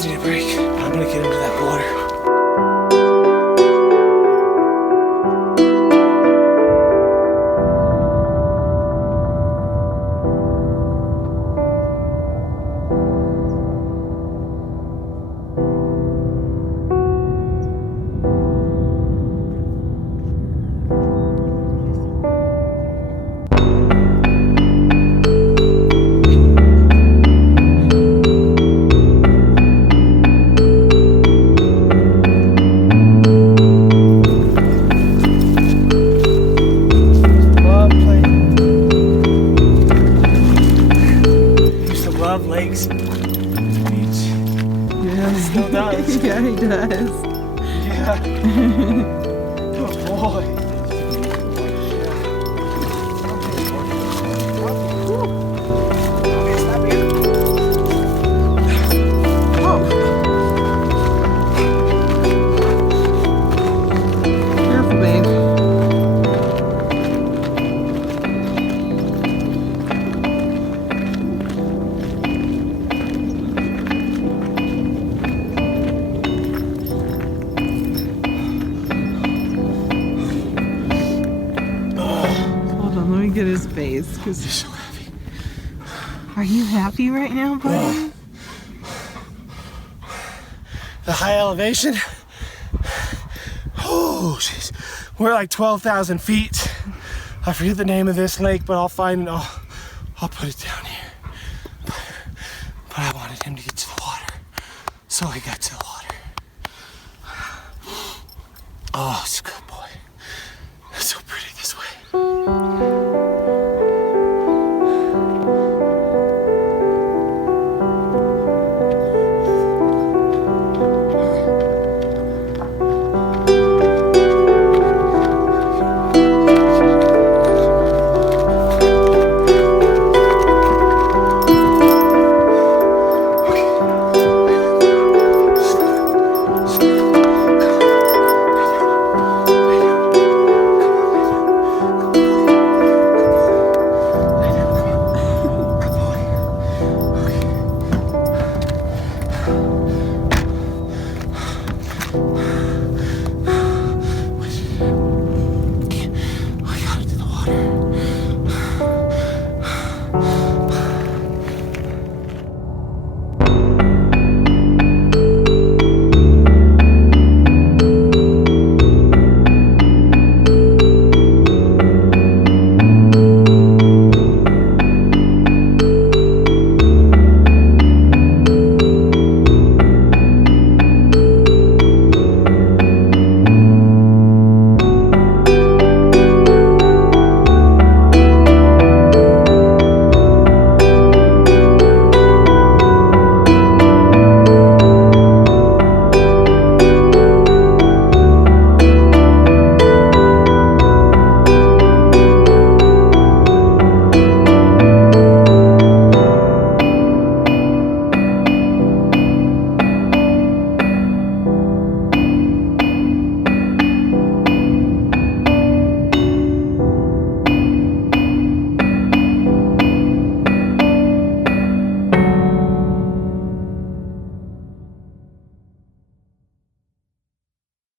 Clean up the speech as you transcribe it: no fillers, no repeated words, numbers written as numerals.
just need a break. I'm gonna get into that water. Lakes, beach. Yeah, he still does. Yeah, he does. Yeah. Good boy. Careful, babe. Let me get his face, because He's so heavy. Are you happy right now, buddy? The high elevation. Oh, jeez. We're like 12,000 feet. I forget the name of this lake, but I'll find it. I'll put it down here. But I wanted him to get to the water, so he got to the water. Oh, it's a good boy. It's so pretty this way.